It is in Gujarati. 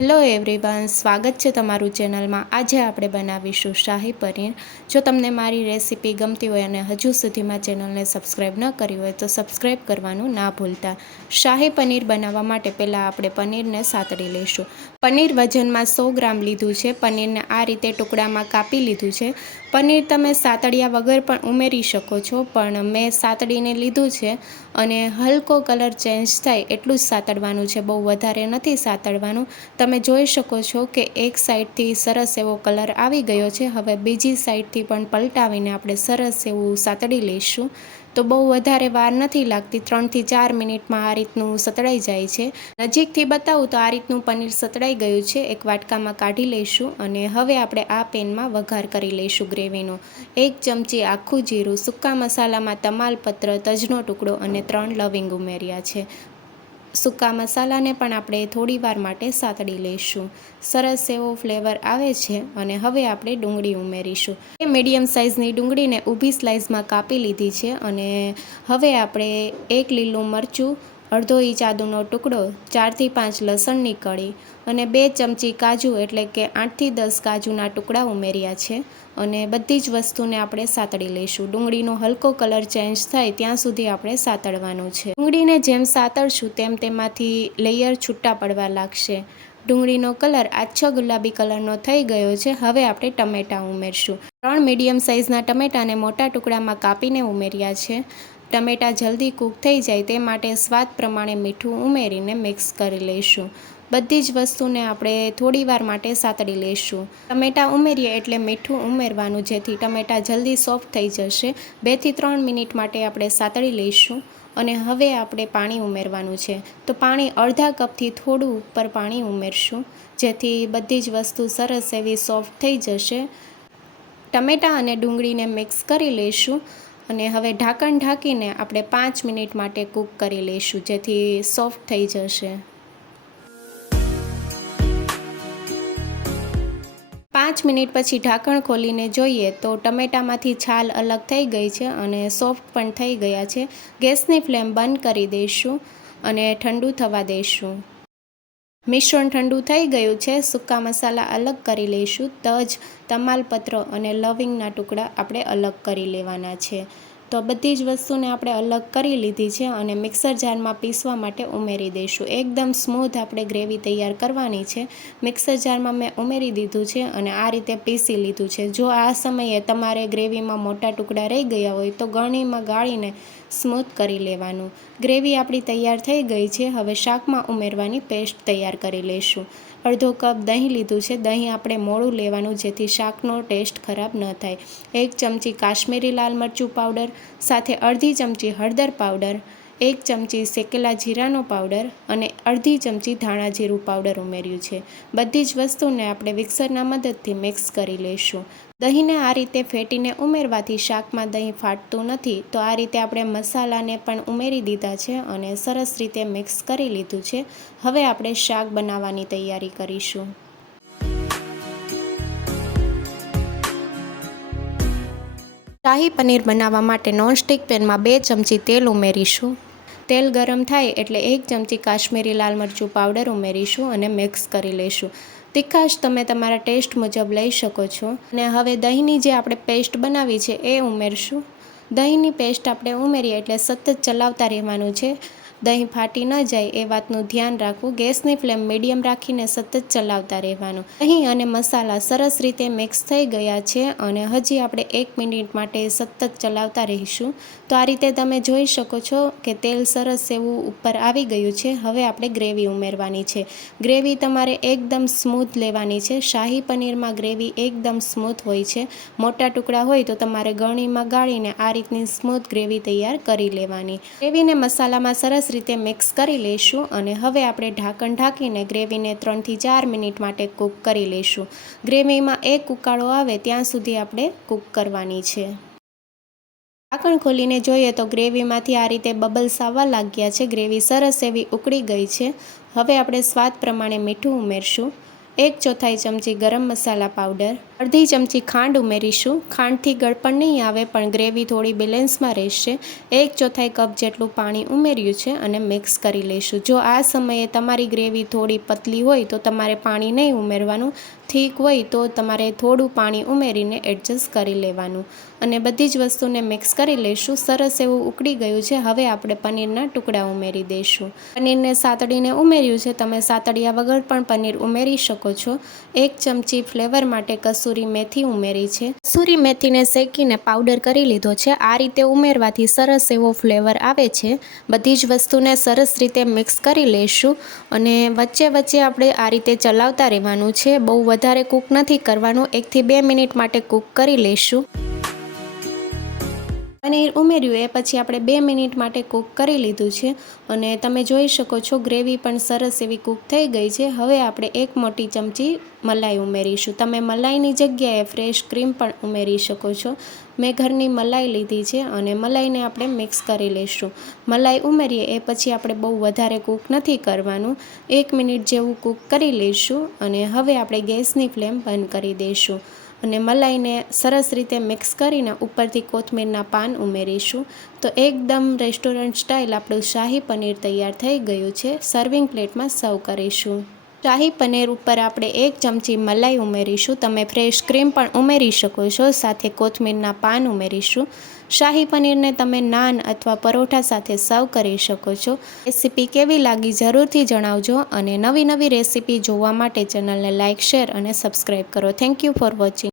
હેલો એવરીવન, સ્વાગત છે તમારું ચેનલમાં। આજે આપણે બનાવીશું શાહી પનીર। જો તમને મારી રેસીપી ગમતી હોય અને હજુ સુધીમાં ચેનલને સબસ્ક્રાઈબ ન કરી હોય તો સબસ્ક્રાઈબ કરવાનું ના ભૂલતા। શાહી પનીર બનાવવા માટે પહેલાં આપણે પનીરને સાતળી લઈશું। પનીર વજનમાં 100 ગ્રામ લીધું છે। પનીરને આ રીતે ટુકડામાં કાપી લીધું છે। પનીર તમે સાતળ્યા વગર પણ ઉમેરી શકો છો, પણ મેં સાતળીને લીધું છે અને હલકો કલર ચેન્જ થાય એટલું જ સાતળવાનું છે, બહુ વધારે નથી સાતળવાનું। તમે જોઈ શકો છો કે એક સાઈડથી સરસ એવો કલર આવી ગયો છે। હવે બીજી સાઈડથી પણ પલટાવીને આપણે સરસ એવું સાતળી લઈશું। તો બહુ વધારે વાર નથી લાગતી, 3 થી 4 મિનિટમાં આ રીતનું સતળાઈ જાય છે। નજીકથી બતાવું તો આ રીતનું પનીર સતળાઈ ગયું છે। એક વાટકામાં કાઢી લઈશું અને હવે આપણે આ પેનમાં વઘાર કરી લઈશું ગ્રેવીનો। 1 ચમચી આખું જીરું, સૂકા મસાલામાં તમાલપત્ર, તજનો ટુકડો અને 3 લવિંગ ઉમેર્યા છે। સૂકા મસાલાને પણ આપણે થોડી વાર માટે સાતળી લઈશું। સરસ એવો ફ્લેવર આવે છે અને હવે આપણે ડુંગળી ઉમેરીશું। એ મીડિયમ સાઇઝની ડુંગળીને ઊભી સ્લાઇસમાં કાપી લીધી છે અને હવે આપણે 1 લીલું મરચું, અડધો ઇંચ આદુનો ટુકડો, 4 થી 5 લસણની કળી અને 2 ચમચી કાજુ એટલે કે 8 થી 10 કાજુના ટુકડા ઉમેર્યા છે અને બધી જ વસ્તુને આપણે સાતળી લઈશું। ડુંગળીનો હલકો કલર ચેન્જ થાય ત્યાં સુધી આપણે સાતળવાનું છે। ડુંગળીને જેમ સાતળશું તેમ તેમાંથી લેયર છૂટા પડવા લાગશે। ડુંગળીનો કલર આછો ગુલાબી કલરનો થઈ ગયો છે। હવે આપણે ટમેટાં ઉમેરશું। 3 મીડિયમ સાઇઝના ટમેટાને મોટા ટુકડામાં કાપીને ઉમેર્યા છે। ટમેટાં જલ્દી કૂક થઈ જાય તે માટે સ્વાદ પ્રમાણે મીઠું ઉમેરીને મિક્સ કરી લઈશું। બધી જ વસ્તુને આપણે થોડી વાર માટે સાતળી લઈશું। ટમેટાં ઉમેરીએ એટલે મીઠું ઉમેરવાનું, જેથી ટમેટાં જલ્દી સોફ્ટ થઈ જશે। 2 થી 3 મિનિટ માટે આપણે સાતળી લઈશું અને હવે આપણે પાણી ઉમેરવાનું છે। તો પાણી અડધા કપથી થોડું ઉપર પાણી ઉમેરશું, જેથી બધી જ વસ્તુ સરસ એવી સોફ્ટ થઈ જશે। ટમેટાં અને ડુંગળીને મિક્સ કરી લઈશું અને હવે ઢાંકણ ઢાંકીને આપણે 5 મિનિટ માટે કૂક કરી લઈશું, જેથી સોફ્ટ થઈ જશે। 5 મિનિટ પછી ઢાંકણ ખોલીને જોઈએ તો ટમેટામાંથી છાલ અલગ થઈ ગઈ છે અને સોફ્ટ પણ થઈ ગયા છે। ગેસની ફ્લેમ બંધ કરી દઈશું અને ઠંડુ થવા દઈશું। મિશ્રણ ઠંડુ થઈ ગયું છે। સૂકા મસાલા અલગ કરી લઈશું। તજ, તમાલપત્ર અને લવિંગના ટુકડા આપણે અલગ કરી લેવાના છે। તો બધી જ વસ્તુને આપણે અલગ કરી લીધી છે અને મિક્સર જારમાં પીસવા માટે ઉમેરી દઈશું। એકદમ સ્મૂથ આપણે ગ્રેવી તૈયાર કરવાની છે। મિક્સર જારમાં મેં ઉમેરી દીધું છે અને આ રીતે પીસી લીધું છે। જો આ સમયે તમારે ગ્રેવીમાં મોટા ટુકડા રહી ગયા હોય તો ગળણીમાં ગાળીને સ્મૂથ કરી લેવાનું। ગ્રેવી આપણી તૈયાર થઈ ગઈ છે। હવે શાકમાં ઉમેરવાની પેસ્ટ તૈયાર કરી લઈશું। અડધો કપ દહીં લીધું છે। દહીં આપણે મોળું લેવાનું, જેથી શાકનો ટેસ્ટ ખરાબ ન થાય। 1 ચમચી કાશ્મીરી લાલ મરચું પાવડર સાથે અડધી ચમચી હળદર પાવડર, 1 ચમચી શેકેલા જીરાનો પાવડર અને અડધી ચમચી ધાણા જીરું પાવડર ઉમેર્યું છે। બધી જ વસ્તુને આપણે મિક્સરના મદદથી મિક્સ કરી લઈશું। દહીંને આ રીતે ફેટીને ઉમેરવાથી શાકમાં દહીં ફાટતું નથી। તો આ રીતે આપણે મસાલાને પણ ઉમેરી દીધા છે અને સરસ રીતે મિક્સ કરી લીધું છે। હવે આપણે શાક બનાવવાની તૈયારી કરીશું। શાહી પનીર બનાવવા માટે નોનસ્ટિક પેનમાં 2 ચમચી તેલ ઉમેરીશું। તેલ ગરમ થાય એટલે 1 ચમચી કાશ્મીરી લાલ મરચું પાવડર ઉમેરીશું અને મિક્સ કરી લઈશું। તીખાશ તમે તમારા ટેસ્ટ મુજબ લઈ શકો છો। અને હવે દહીંની જે આપણે પેસ્ટ બનાવી છે એ ઉમેરશું। દહીંની પેસ્ટ આપણે ઉમેરીએ એટલે સતત ચલાવતા રહેવાનું છે। દહીં ફાટી ન જાય એ વાતનું ધ્યાન રાખવું। ગેસની ફ્લેમ મીડિયમ રાખીને સતત ચલાવતા રહેવાનું। દહીં અને મસાલા સરસ રીતે મિક્સ થઈ ગયા છે અને હજી આપણે 1 મિનિટ માટે સતત ચલાવતા રહીશું। તો આ રીતે તમે જોઈ શકો છો કે તેલ સરસ એવું ઉપર આવી ગયું છે। હવે આપણે ગ્રેવી ઉમેરવાની છે। ગ્રેવી તમારે એકદમ સ્મૂથ લેવાની છે। શાહી પનીરમાં ગ્રેવી એકદમ સ્મૂથ હોય છે। મોટા ટુકડા હોય તો તમારે ગળણીમાં ગાળીને આ રીતની સ્મૂથ ગ્રેવી તૈયાર કરી લેવાની। ગ્રેવીને મસાલામાં સરસ રીતે મિક્સ કરી લઈશું અને હવે આપણે ઢાંકણ ઢાંકીને ગ્રેવીને 3 થી 4 મિનિટ માટે કૂક કરી લઈશું। ગ્રેવીમાં એક ઉકાળો આવે ત્યાં સુધી આપણે કૂક કરવાની છે। ઢાંકણ ખોલીને જોઈએ તો ગ્રેવીમાંથી આ રીતે બબલ્સ આવવા લાગ્યા છે। ગ્રેવી સરસ એવી ઉકળી ગઈ છે। હવે આપણે સ્વાદ પ્રમાણે મીઠું ઉમેરશું। 1/4 ચમચી ગરમ મસાલા પાવડર, અડધી ચમચી ખાંડ ઉમેરીશું. ખાંડથી ગળપણ નહીં આવે પણ ગ્રેવી થોડી બેલેન્સમાં રહેશે. 1/4 કપ જેટલું પાણી ઉમેર્યું છે અને મિક્સ કરી લઈશું. જો આ સમયે તમારી ગ્રેવી થોડી પતલી હોય તો તમારે પાણી નહીં ઉમેરવાનું, થીક હોય તો તમારે થોડું પાણી ઉમેરીને એડજસ્ટ કરી લેવાનું. અને બધી જ વસ્તુને મિક્સ કરી લઈશું. સરસ એવું ઉકળી ગયું છે. હવે આપણે પનીરના ટુકડા ઉમેરી દઈશું. પનીરને સાતડીને ઉમેર્યું છે. તમે સાતળ્યા વગર પણ પનીર ઉમેરી શકો છો. 1 ચમચી ફ્લેવર માટે કસૂરી મેથી ઉમેરી છે. કસૂરી મેથીને શેકીને પાવડર કરી લીધો છે. આ રીતે ઉમેરવાથી સરસ એવો ફ્લેવર આવે છે. બધી જ વસ્તુને સરસ રીતે મિક્સ કરી લઈશું અને વચ્ચે વચ્ચે આપણે આ રીતે ચલાવતા રહેવાનું છે. બહુ વધારે કૂક નથી કરવાનું. 1 થી 2 મિનિટ માટે કૂક કરી લઈશું. પનીર ઉમેર્યું એ પછી આપણે 2 મિનિટ માટે કૂક કરી લીધું છે અને તમે જોઈ શકો છો ગ્રેવી પણ સરસ એવી કૂક થઈ ગઈ છે. હવે આપણે 1 મોટી ચમચી મલાઈ ઉમેરીશું. તમે મલાઈની જગ્યાએ ફ્રેશ ક્રીમ પણ ઉમેરી શકો છો. મેં ઘરની મલાઈ લીધી છે અને મલાઈને આપણે મિક્સ કરી લઈશું. મલાઈ ઉમેરીએ એ પછી આપણે બહુ વધારે કૂક નથી કરવાનું. 1 મિનિટ જેવું કૂક કરી લઈશું અને હવે આપણે ગેસની ફ્લેમ બંધ કરી દઈશું અને મલાઈને સરસ રીતે મિક્સ કરીને ઉપરથી કોથમીરના પાન ઉમેરીશું. તો એકદમ રેસ્ટોરન્ટ સ્ટાઇલ આપણું શાહી પનીર તૈયાર થઈ ગયું છે. સર્વિંગ પ્લેટમાં સર્વ કરીશું. શાહી પનીર ઉપર આપણે 1 ચમચી મલાઈ ઉમેરીશું. તમે ફ્રેશ ક્રીમ પણ ઉમેરી શકો છો. સાથે કોથમીરના પાન ઉમેરીશું. શાહી પનીરને તમે નાન અથવા પરોઠા સાથે સર્વ કરી શકો છો. રેસીપી કેવી લાગી જરૂરથી જણાવજો અને નવી રેસીપી જોવા માટે ચેનલને લાઇક, શેર અને સબસ્ક્રાઈબ કરો. Thank you for watching.